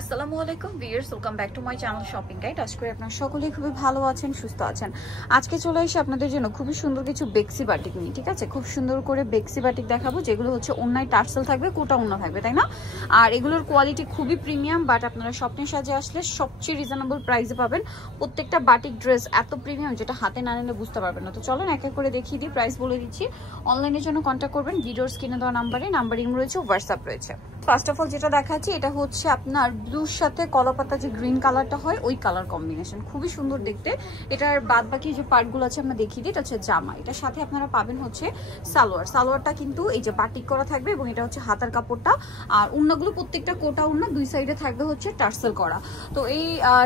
আসসালামু আলাইকুম viewers, welcome back to my channel shopping guide. আশা করি আপনারা সকলেই খুবই ভালো আছেন, সুস্থ আছেন। আজকে চলে এসে আপনাদের জন্য খুবই সুন্দর কিছু বেক্সি বাটিক নিয়ে, ঠিক আছে? খুব সুন্দর করে বেক্সি বাটিক দেখাবো, যেগুলো হচ্ছে ওন্নায় টার্সেল থাকবে, কোটা ওন্না থাকবে, তাই না? আর এগুলোর কোয়ালিটি খুবই প্রিমিয়াম, বাট আপনারা স্বপ্নের সাজে আসলে সবচেয়ে রিজনেবল প্রাইসে পাবেন। প্রত্যেকটা বাটিক ড্রেস এত প্রিমিয়াম যেটা হাতে না নিলে বুঝতে পারবেন না। তো চলেন এক এক করে দেখিয়ে দিই, প্রাইস বলে দিচ্ছি। অনলাইনের জন্য কন্ট্যাক্ট করবেন ভিডিওর স্ক্রিনে দেওয়া নাম্বারিং রয়েছে, হোয়াটসঅ্যাপ রয়েছে। ফার্স্ট অফ অল যেটা দেখাচ্ছি, এটা হচ্ছে আপনার ব্লুর সাথে কলাপাতা যে গ্রিন কালারটা হয় ওই কালার কম্বিনেশন, খুবই সুন্দর দেখতে। এটার বাদ বাকি যে পার্টগুলো আছে আমরা দেখিয়ে দিই। এটা হচ্ছে জামা, এটার সাথে আপনারা পাবেন হচ্ছে সালোয়ারটা কিন্তু এই যে বাটিক করা থাকবে এবং এটা হচ্ছে হাতার কাপড়টা। আর উন্নাগুলো প্রত্যেকটা কোটা উন্না, দুই সাইডে থাকবে হচ্ছে টার্সেল করা। তো এই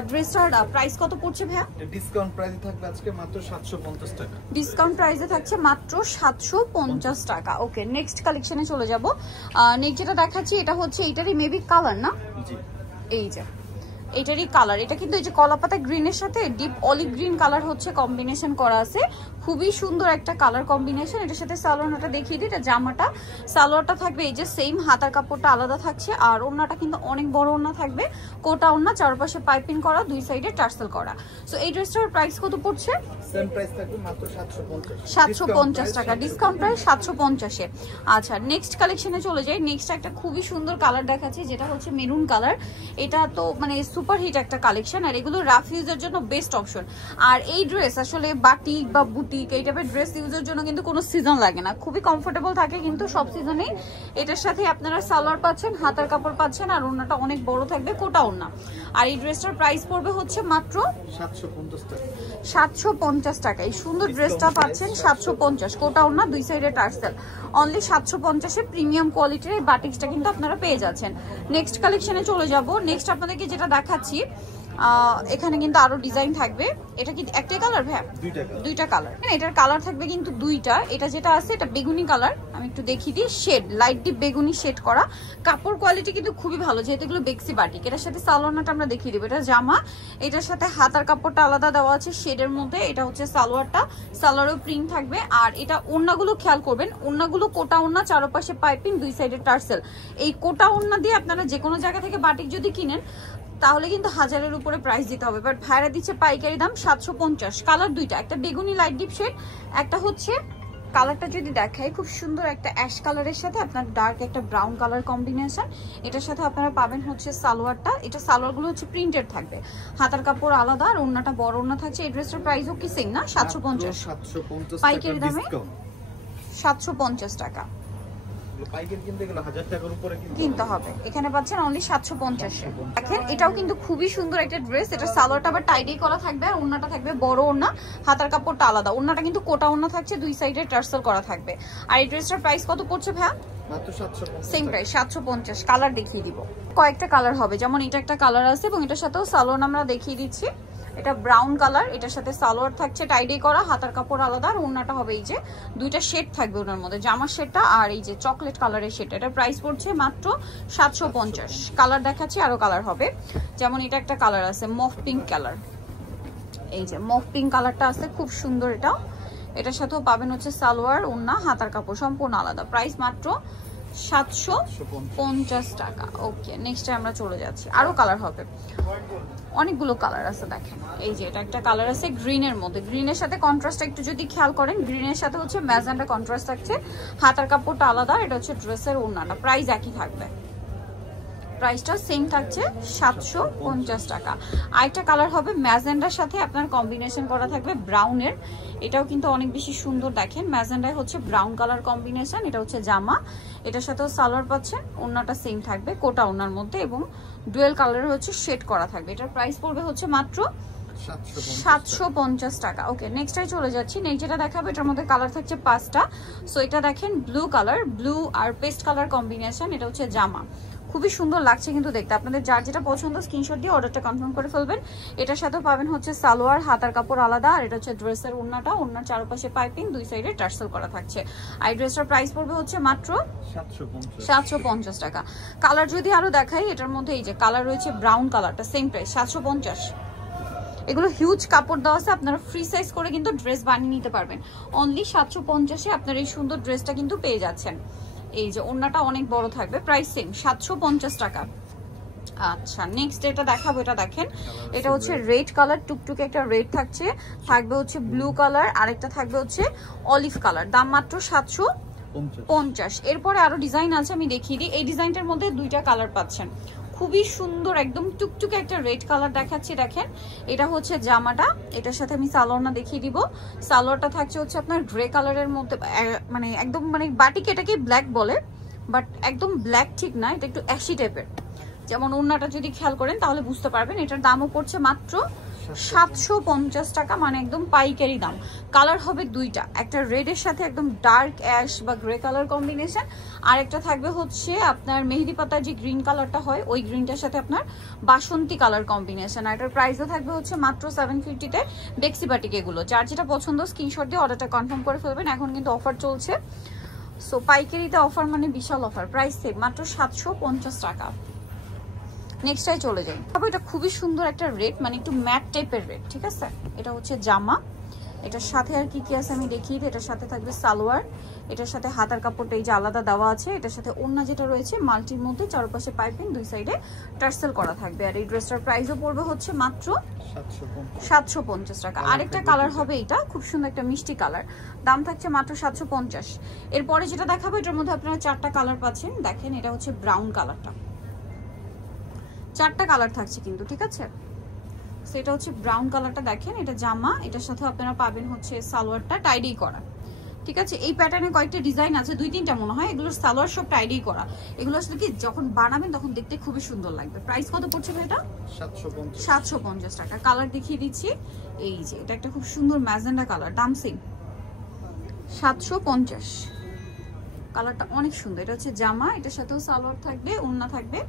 ড্রেসটার প্রাইস কত পড়ছে ভাইয়া? ডিসকাউন্ট প্রাইসে থাকবে আজকে মাত্র 750 টাকা। ডিসকাউন্ট প্রাইসে থাকছে মাত্র 750 টাকা। ওকে, নেক্সট কালেকশনে চলে যাব। নেক্সট যেটা দেখাচ্ছি, এটা হচ্ছে এটারই মেবি কালার না? জি, এই যে এটারই কালার। এটা কিন্তু এই যে কলাপাতা গ্রিনের সাথে ডিপ অলিভ গ্রিন কালার হচ্ছে কম্বিনেশন করা আছে, খুবই সুন্দর একটা কালার কম্বিনেশন। এটার সাথে সালোয়ারটা দেখিয়ে দিই। এটা জামাটা, সালোয়ারটা থাকবে এই যে সেম, হাতার কাপড়টা আলাদা থাকছে। আর ওড়নাটা কিন্তু অনেক বড় ওড়না থাকবে, কোটা ওড়না, চারপাশে পাইপিং করা, দুই সাইডে টার্সেল করা। সো এই ড্রেসটার প্রাইস কত পড়ছে? সেম প্রাইস থাকবে মাত্র 750। 750 টাকা, ডিসকাউন্ট প্রাইস 750 এ। আচ্ছা, নেক্সট কালেকশনে চলে যাই। নেক্সট একটা খুবই সুন্দর কালার দেখাচ্ছি, যেটা হচ্ছে মেরুন কালার। এটা তো মানে সুপার হিট একটা কালেকশন, আর এগুলো রাফ ইউজের জন্য বেস্ট অপশন। আর এই ড্রেস আসলে বাটিক বা বুটিক এই টাইপের ড্রেস ইউজের জন্য কিন্তু কোনো সিজন লাগে না, খুবই কমফোর্টেবল থাকে কিন্তু সব সিজনেই। এটার সাথে আপনারা সালোয়ার পাচ্ছেন, হাতার কাপড় পাচ্ছেন, আর ওড়নাটা অনেক বড় থাকবে, কোটা ওড়না। আর এই ড্রেসটার প্রাইস পড়বে হচ্ছে মাত্র 750 টাকা। 750 টাকা। এই সুন্দর ড্রেসটা পাচ্ছেন 750, কোটা ওড়না, দুই সাইডে টার্সেল, অনলি 750 এ। প্রিমিয়াম কোয়ালিটির এই বাটিক্সটা কিন্তু আপনারা পেয়ে যাচ্ছেন। নেক্সট কালেকশনে চলে যাব। নেক্সট আপনাদেরকে যেটা দেখাচ্ছি, এখানে কিন্তু আরো ডিজাইন থাকবে। এটা কি একটাই কালার ভাই? দুইটা কালার। এটার কালার থাকবে কিন্তু দুইটা। এটা যেটা আছে এটা বেগুনি কালার, আমি একটু দেখিয়ে দিই। শেড লাইট ডিপ বেগুনি শেড করা, কাপড় কোয়ালিটি কিন্তু খুবই ভালো, যেহেতু এগুলো বেক্সি বাটিক। এটার সাথে সালোয়ারটা আমরা দেখিয়ে দিব। এটা জামা, এটার সাথে হাতার কাপড়টা আলাদা দেওয়া আছে শেডের মধ্যে। এটা হচ্ছে সালোয়ারটা, সালোয়ারেও প্রিন্ট থাকবে। আর এটা ওড়নাগুলো খেয়াল করবেন, ওড়নাগুলো কোটা ওড়না, চারপাশে পাইপিং, দুই সাইডে টার্সেল। এই কোটা ওড়না দিয়ে আপনারা যে কোনো জায়গা থেকে বাটিক যদি কিনেন তাহলে কিন্তু 1000-এর উপরে প্রাইস দিতে হবে, বাট ভাইরা দিচ্ছে পাইকারি দাম 750। কালার দুইটা, একটা বেগুনি লাইট ডিপ শেড, একটা হচ্ছে কালারটা যদি দেখাই খুব সুন্দর একটা অ্যাশ কালারের সাথে আপনার ডার্ক একটা ব্রাউন কালার কম্বিনেশন। এটার সাথে আপনারা পাবেন হচ্ছে সালোয়ারটা। এটা সালোয়ারগুলো হচ্ছে প্রিন্টেড থাকবে, হাতার কাপড় আলাদা, আর ওড়নাটা বড় ওড়না থাকছে। এই ড্রেসটার প্রাইসও কি সেম না? 750 পাইকারি দামে 750 টাকা কিনতে হবে। এখানে পাচ্ছেন অনলি 750 এ। দেখেন এটাও কিন্তু খুবই সুন্দর একটা ড্রেস। এটা সালোয়ারটা আবার টাইডি করা থাকবে, আর ওড়নাটা থাকবে বড় ওড়না, হাতার কাপড়টা আলাদা। ওড়নাটা কিন্তু কোটা ওড়না থাকছে, দুই সাইডে টার্সেল করা থাকবে। আর এই ড্রেসটার প্রাইস কত পড়ছে ভাইয়া? মাত্র 750। Same price 750। কালার দেখিয়ে দিব, কয়েকটা কালার হবে, যেমন এটা একটা কালার আছে এবং এটার সাথেও সালোয়ার আমরা দেখিয়ে দিচ্ছি। এটা ব্রাউন কালার, এটার সাথে সালোয়ার থাকছে টাইডি করা, হাতার কাপড় আলাদা, আর ওড়নাটা হবে এই যে দুইটা শেড থাকবে ওনার মধ্যে, জামার শেডটা আর এই যে চকলেট কালারের শেডটা। এটার প্রাইস পড়ছে মাত্র 750। কালার দেখাচ্ছি, আরো কালার হবে, যেমন এটা একটা কালার আছে মফ পিঙ্ক কালার। এই যে মফ পিঙ্ক কালারটা আছে, খুব সুন্দর এটা। এটার সাথেও পাবেন হচ্ছে সালোয়ার, ওড়না, হাতার কাপড় সম্পূর্ণ আলাদা, প্রাইস মাত্র 750 টাকা। ওকে, নেক্সটে আমরা চলে যাচ্ছি। আরো কালার হবে, অনেকগুলো কালার আছে। দেখেন এই যে এটা একটা কালার আছে গ্রিনের মধ্যে, গ্রিনের সাথে কন্ট্রাস্ট একটু যদি খেয়াল করেন, গ্রিনের সাথে হচ্ছে ম্যাজেন্টা কন্ট্রাস্ট থাকছে, হাতার কাপড়টা আলাদা। এটা হচ্ছে ড্রেসের ওড়নাটা, প্রাইস একই থাকবে, প্রাইসটা সেম থাকছে 750 টাকা। আরেকটা কালার হবে ম্যাজেন্ডার সাথে আপনার কম্বিনেশন করা থাকবে ব্রাউনের, এটাও কিন্তু অনেক বেশি সুন্দর। দেখেন ম্যাজেন্ডায় হচ্ছে ব্রাউন কালার কম্বিনেশন। এটা হচ্ছে জামা, এটার সাথেও সালোয়ার পাচ্ছেন, ওড়নাটা সেম থাকবে কোটা ওড়নার মধ্যে, এবং ডুয়েল কালারের হচ্ছে শেড করা থাকবে। এটার প্রাইস পড়বে হচ্ছে মাত্র 750 টাকা। ওকে, নেক্সটটাই চলে যাচ্ছি। নেক্সট যেটা দেখাবো, এটার মধ্যে কালার থাকছে 5টা। সো এটা দেখেন ব্লু কালার, ব্লু আর পেস্ট কালার কম্বিনেশন। এটা হচ্ছে জামা, খুবই সুন্দর লাগছে কিন্তু দেখতে। আপনাদের যার যেটা পছন্দ স্ক্রিনশট দিয়ে অর্ডারটা কনফার্ম করে ফেলবেন। এটার সাথেও পাবেন হচ্ছে সালোয়ার, হাতার কাপড় আলাদা, আর এটা হচ্ছে ড্রেসের ওড়নাটা, ওড়নার চারপাশে পাইপিং, দুই সাইডে টার্সেল করা থাকছে। আর এই ড্রেসটার প্রাইস পড়বে হচ্ছে মাত্র 750 টাকা। কালার যদি আরো দেখাই, এটার মধ্যে এই যে কালার রয়েছে ব্রাউন কালারটা, সেম প্রাইস 750। এগুলো হিউজ কাপড় দেওয়া আছে, আপনারা ফ্রি সাইজ করে কিন্তু ড্রেস বানিয়ে নিতে পারবেন। অনলি 750-এ আপনারা এই সুন্দর ড্রেসটা কিন্তু পেয়ে যাচ্ছেন। এই যে ওড়নাটা অনেক বড় থাকবে, প্রাইস সেম 750 টাকা। আচ্ছা নেক্সট এটা দেখাবো, এটা দেখেন এটা হচ্ছে রেড কালার, টুকটুকে একটা রেড থাকছে, থাকবে হচ্ছে ব্লু কালার, আরেকটা থাকবে হচ্ছে অলিভ কালার, দাম মাত্র 750। এরপরে আরো ডিজাইন আছে আমি দেখিয়ে দিই। এই ডিজাইনটার মধ্যে দুইটা কালার পাচ্ছেন, খুবই সুন্দর একদম টুকটুকে একটা রেড কালার দেখাচ্ছি। দেখেন এটা হচ্ছে জামাটা, এটার সাথে আমি সালোয়ারটা দেখিয়ে দিব। সালোয়ারটা থাকছে হচ্ছে আপনার গ্রে কালারের মধ্যে, মানে একদম মানে বাটিক এটাকে ব্ল্যাক বলে, বাট একদম ব্ল্যাক ঠিক না, এটা একটু অ্যাশি টাইপের। যেমন ওড়নাটা যদি খেয়াল করেন তাহলে বুঝতে পারবেন। এটার দামও পড়ছে মাত্র 750 টাকা, মানে একদম পাইকারি দাম। কালার হবে দুইটা, একটা রেডের সাথে একদম ডার্ক অ্যাশ বা গ্রে কালার কম্বিনেশন, আর একটা থাকবে হচ্ছে আপনার মেহেদি পাতার যে গ্রিন কালারটা হয় ওই গ্রিনটার সাথে আপনার বাসন্তী কালার কম্বিনেশন। আর এটার প্রাইসও থাকবে হচ্ছে মাত্র 750-তে। বেক্সি বাটিক এগুলো, যার যেটা পছন্দ স্ক্রিনশট দিয়ে অর্ডারটা কনফার্ম করে ফেলবেন। এখন কিন্তু অফার চলছে, সো পাইকারিতে অফার মানে বিশাল অফার, প্রাইস সেম মাত্র 750 টাকা। নেক্সটটাই চলে যাই। এটা খুবই সুন্দর একটা রেড, মানে একটু ম্যাট টাইপের রেড, ঠিক আছে। এটা হচ্ছে জামা, এটার সাথে আর কি কি আছে আমি দেখিয়ে দিই। এটার সাথে থাকবে সালোয়ার, এটার সাথে হাতার কাপড়টা এই যে আলাদা দেওয়া আছে, এটার সাথে ওড়না যেটা রয়েছে মাল্টির মধ্যে, চারপাশে পাইপিং, দুই সাইডে টার্সেল করা থাকবে। আর এই ড্রেসটার প্রাইসও পড়বে হচ্ছে মাত্র 750 টাকা। আরেকটা কালার হবে এটা, খুব সুন্দর একটা মিষ্টি কালার, দাম থাকছে মাত্র 750। এরপরে যেটা দেখাবো এটার মধ্যে আপনারা 4টা কালার পাচ্ছেন। দেখেন এটা হচ্ছে ব্রাউন কালারটা, 4টা কালার থাকছে কিন্তু, ঠিক আছে। সেটা হচ্ছে ব্রাউন কালারটা, দেখেন এটা জামা, এটার সাথে আপনারা পাবেন হচ্ছে সালোয়ারটা টাইডি করা, ঠিক আছে। এই প্যাটার্নে কয়েকটা ডিজাইন আছে, 2-3টা মনে হয়, এগুলোর সালোয়ার সব টাইডি করা। এগুলো আসলে কি যখন বানাবেন তখন দেখতে খুবই সুন্দর লাগবে। প্রাইস কত পড়ছে ভাই এটা? 750 টাকা। কালার দেখিয়ে দিচ্ছি, এই যে এটা একটা খুব সুন্দর ম্যাজেন্ডা কালার, দাম সেম 750। কালারটা অনেক সুন্দর। এটা হচ্ছে জামা, এটার সাথেও সালোয়ার থাকবে, ওড়না থাকবে,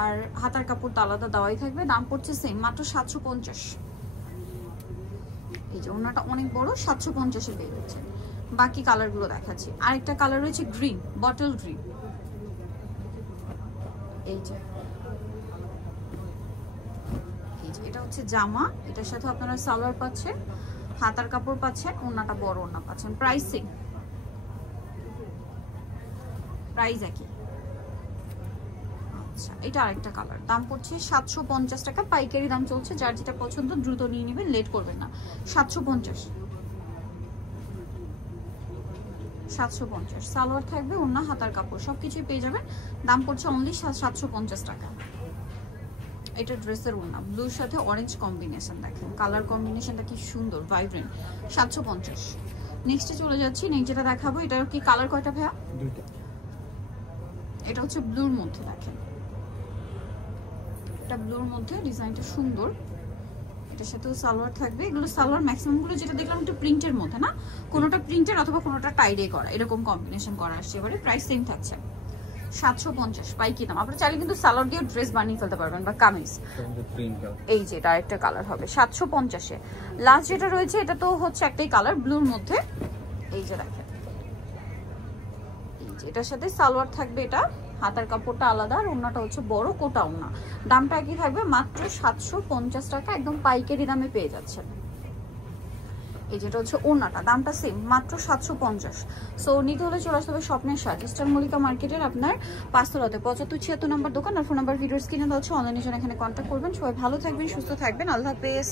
আর হাতার কাপড় তো আলাদা দেওয়াই থাকবে। দাম পড়ছে সেম মাত্র 750। এই যে ওড়নাটা অনেক বড়, 750-এ পেয়ে যাচ্ছে। বাকি কালারগুলো দেখাচ্ছি। আরেকটা কালার রয়েছে গ্রিন, বটল গ্রিন, এই যে এটা হচ্ছে জামা, এটার সাথে আপনারা সালোয়ার পাচ্ছেন, হাতার কাপড় পাচ্ছেন, ওড়নাটা বড় ওড়না পাচ্ছেন। প্রাইস সেম, প্রাইস একই। আচ্ছা এটা আরেকটা কালার, দাম পড়ছে 750 টাকা, পাইকারি দাম চলছে। যার যেটা পছন্দ দ্রুত নিয়ে নেবেন, লেট করবেন না। 750 সালোয়ার থাকবে, ওড়না, হাতার কাপড় সবকিছুই পেয়ে যাবেন। দাম পড়ছে অনলি 750 টাকা। এটা ড্রেসের ওড়না, ব্লুর সাথে অরেঞ্জ কম্বিনেশন, দেখেন কালার কম্বিনেশনটা কি সুন্দর, ভাইব্রেন্ট। 750। নেক্সটে চলে যাচ্ছি। নেক্সট যেটা দেখাবো এটা কি কালার কয়টা ভাইয়া? দুইটা। এটা হচ্ছে ব্লুর মধ্যে, দেখেন এটা ব্লুর মধ্যে, ডিজাইনটা সুন্দর। এটার সাথেও সালোয়ার থাকবে। এগুলো সালোয়ার ম্যাক্সিমাম গুলো যেটা দেখলাম একটু প্রিন্টের মধ্যে, না কোনোটা প্রিন্টের অথবা কোনোটা টাইডে করা, এরকম কম্বিনেশন করা আসছে। এবারে প্রাইস সেম থাকছে 750 পাইকারি দাম। আপনারা চাইলে কিন্তু সালোয়ার দিয়ে ড্রেস বানিয়ে ফেলতে পারবেন বা কামিজ। এই যে এটা আরেকটা কালার হবে 750-এ। লাস্ট যেটা রয়েছে এটা তো হচ্ছে একটাই কালার, ব্লুর মধ্যে। এই যে দেখেন, এই যে এটার সাথে সালোয়ার থাকবে, এটা হাতার কাপড়টা আলাদা, আর ওড়নাটা হচ্ছে বড় কোটা ওড়না। দামটা কি থাকবে? মাত্র 750 টাকা, একদম পাইকারি দামে পেয়ে যাচ্ছেন। এই যেটা হচ্ছে ওড়নাটা, দামটা সেম মাত্র 750। সো নিতে হলে চলে আসতে হবে স্বপ্নের সাথ, ইস্টার্ন মল্লিকা মার্কেটের আপনার 5 তলাতে 75-76 নম্বর দোকান। আর ফোন নাম্বার ভিডিওর স্ক্রিনে দেওয়া হচ্ছে, অনলাইনের জন্য এখানে কন্ট্যাক্ট করবেন। সবাই ভালো থাকবেন, সুস্থ থাকবেন, আল্লাহ হাফেজ।